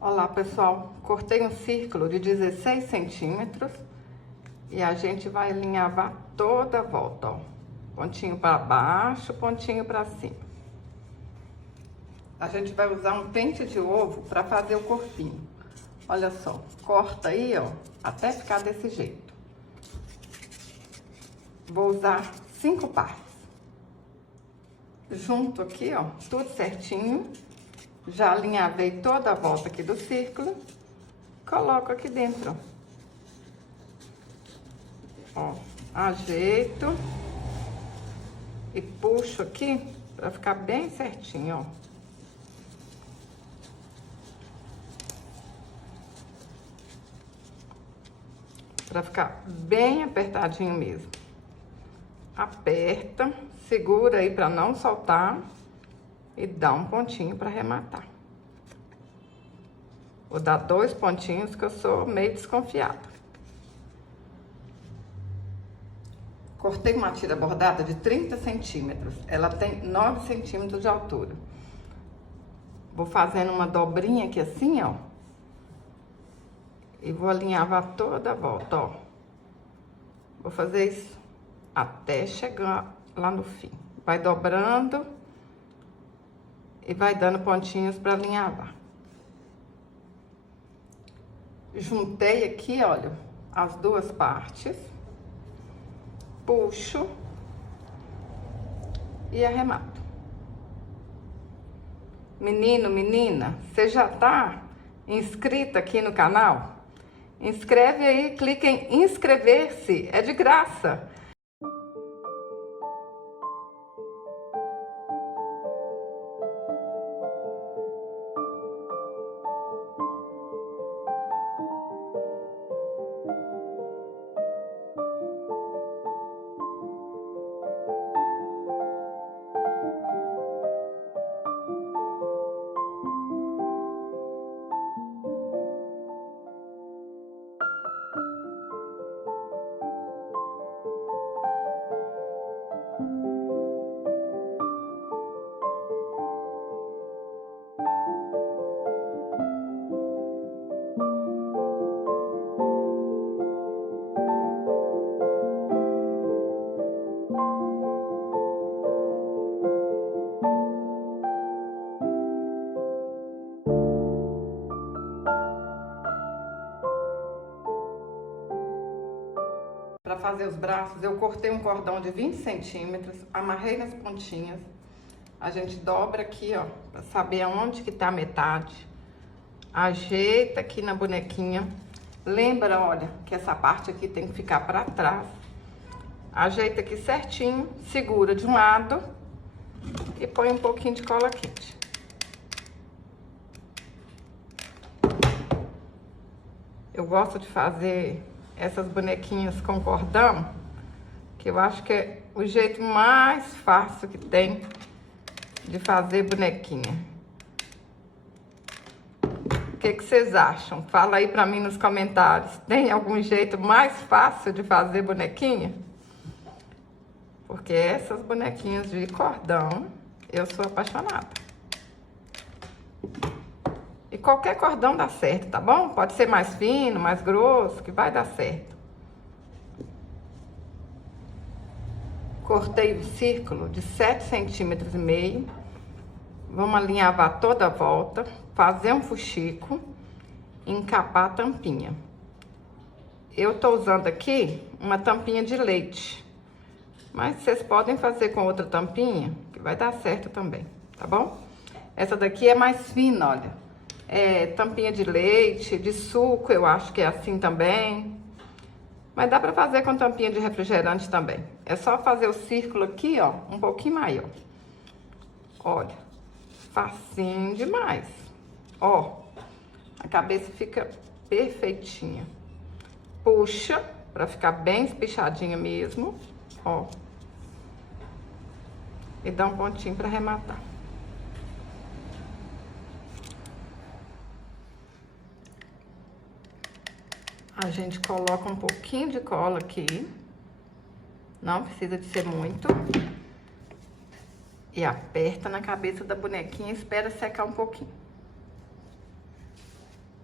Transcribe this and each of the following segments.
Olá, pessoal, cortei um círculo de 16 centímetros e a gente vai alinhavar toda a volta, ó. Pontinho para baixo, pontinho para cima. A gente vai usar um pente de ovo para fazer o corpinho. Olha só, corta aí, ó, até ficar desse jeito. Vou usar 5 partes. Junto aqui, ó, tudo certinho. Já alinhavei toda a volta aqui do círculo. Coloco aqui dentro, ó. Ajeito e puxo aqui para ficar bem certinho, ó. Para ficar bem apertadinho mesmo. Aperta, segura aí para não soltar e dá um pontinho para arrematar. Vou dar 2 pontinhos que eu sou meio desconfiada. Cortei uma tira bordada de 30 centímetros. Ela tem 9 centímetros de altura. Vou fazendo uma dobrinha aqui assim, ó. E vou alinhavar toda a volta, ó. Vou fazer isso até chegar lá no fim. Vai dobrando e vai dando pontinhos para alinhavar. Juntei aqui, olha, as duas partes. Puxo e arremato. Menino, menina, você já tá inscrita aqui no canal? Inscreve aí, clica em inscrever-se, é de graça. Para fazer os braços, eu cortei um cordão de 20 centímetros, amarrei nas pontinhas. A gente dobra aqui, ó, para saber aonde que tá a metade. Ajeita aqui na bonequinha. Lembra, olha, que essa parte aqui tem que ficar para trás. Ajeita aqui certinho, segura de um lado e põe um pouquinho de cola quente. Eu gosto de fazer essas bonequinhas com cordão, que eu acho que é o jeito mais fácil que tem de fazer bonequinha. O que vocês acham? Fala aí pra mim nos comentários. Tem algum jeito mais fácil de fazer bonequinha? Porque essas bonequinhas de cordão, eu sou apaixonada. E qualquer cordão dá certo, tá bom? Pode ser mais fino, mais grosso, que vai dar certo. Cortei o círculo de 7,5 centímetros. Vamos alinhavar toda a volta, fazer um fuxico, encapar a tampinha. Eu tô usando aqui uma tampinha de leite, mas vocês podem fazer com outra tampinha, que vai dar certo também, tá bom? Essa daqui é mais fina, olha. É tampinha de leite, de suco, eu acho que é assim também. Mas dá pra fazer com tampinha de refrigerante também. É só fazer o círculo aqui, ó, um pouquinho maior. Olha, facinho demais. Ó, a cabeça fica perfeitinha. Puxa, pra ficar bem espichadinha mesmo, ó. E dá um pontinho pra arrematar. A gente coloca um pouquinho de cola aqui. Não precisa de ser muito. E aperta na cabeça da bonequinha e espera secar um pouquinho.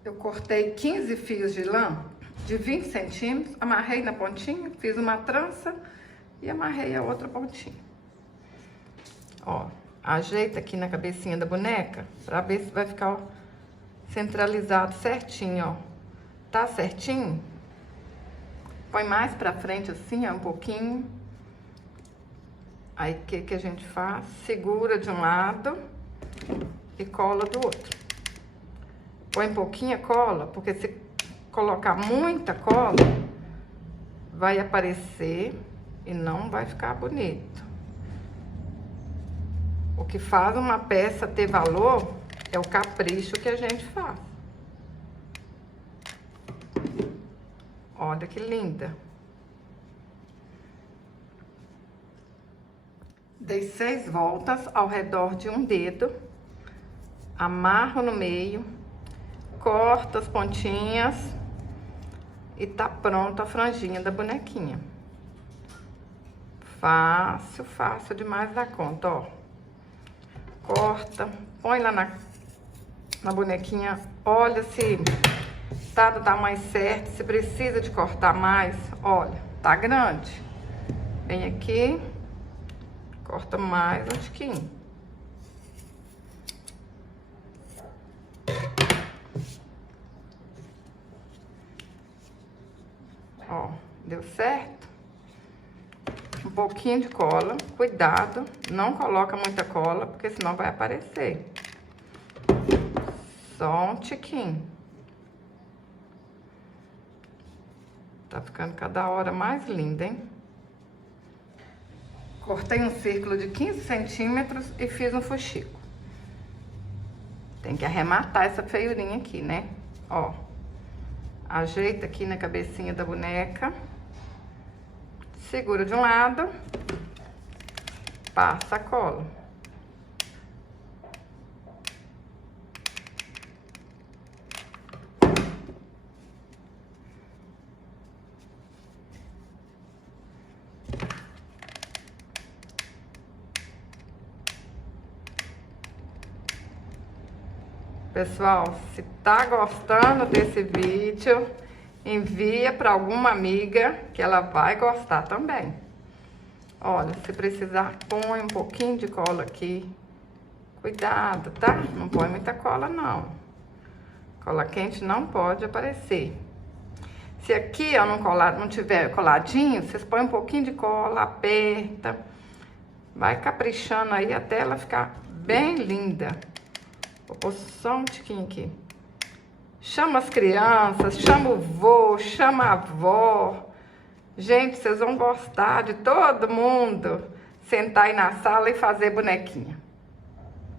Eu cortei 15 fios de lã de 20 centímetros, amarrei na pontinha, fiz uma trança e amarrei a outra pontinha. Ó, ajeita aqui na cabecinha da boneca pra ver se vai ficar, ó, centralizado certinho, ó. Tá certinho? Põe mais pra frente assim, ó, um pouquinho. Aí, o que a gente faz? Segura de um lado e cola do outro. Põe pouquinha cola, porque se colocar muita cola, vai aparecer e não vai ficar bonito. O que faz uma peça ter valor é o capricho que a gente faz. Olha que linda. Dei 6 voltas ao redor de um dedo, amarro no meio, corto as pontinhas e tá pronta a franjinha da bonequinha. Fácil, fácil demais da conta, ó. Corta, põe lá na bonequinha, olha se tá do tamanho certo, se precisa de cortar mais, olha, tá grande. Vem aqui. Corta mais um tiquinho. Ó, deu certo? Um pouquinho de cola. Cuidado, não coloca muita cola, porque senão vai aparecer. Só um tiquinho. Tá ficando cada hora mais linda, hein? Cortei um círculo de 15 centímetros e fiz um fuxico. Tem que arrematar essa feiurinha aqui, né? Ó, ajeita aqui na cabecinha da boneca. Segura de um lado. Passa a cola. Pessoal, se tá gostando desse vídeo, envia para alguma amiga que ela vai gostar também. Olha, se precisar, põe um pouquinho de cola aqui. Cuidado, tá? Não põe muita cola, não. Cola quente não pode aparecer. Se aqui, ó, não tiver coladinho, vocês põem um pouquinho de cola, aperta. Vai caprichando aí até ela ficar bem linda. Vou pôr só um tiquinho aqui. Chama as crianças, chama o vô, chama a avó. Gente, vocês vão gostar de todo mundo sentar aí na sala e fazer bonequinha.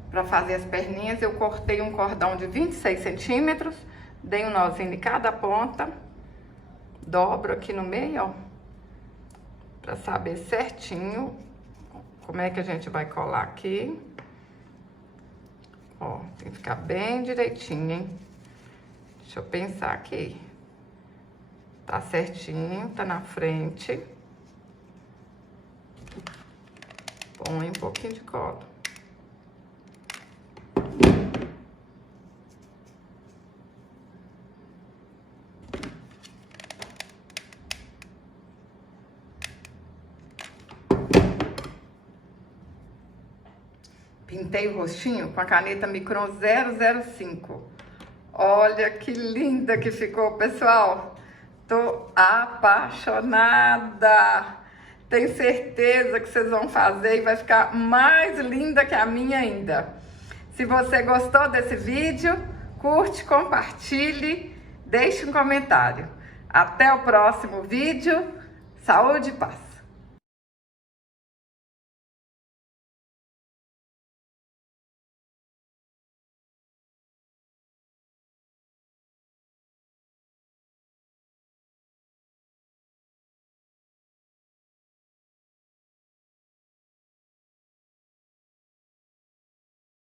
Para fazer as perninhas, eu cortei um cordão de 26 centímetros, dei um nozinho em cada ponta, dobro aqui no meio, ó, para saber certinho como é que a gente vai colar aqui. Ó, tem que ficar bem direitinho, hein? Deixa eu pensar aqui. Tá certinho, tá na frente. Põe um pouquinho de cola. Pintei o rostinho com a caneta Micron 005. Olha que linda que ficou, pessoal. Tô apaixonada. Tenho certeza que vocês vão fazer e vai ficar mais linda que a minha ainda. Se você gostou desse vídeo, curte, compartilhe, deixe um comentário. Até o próximo vídeo. Saúde e paz.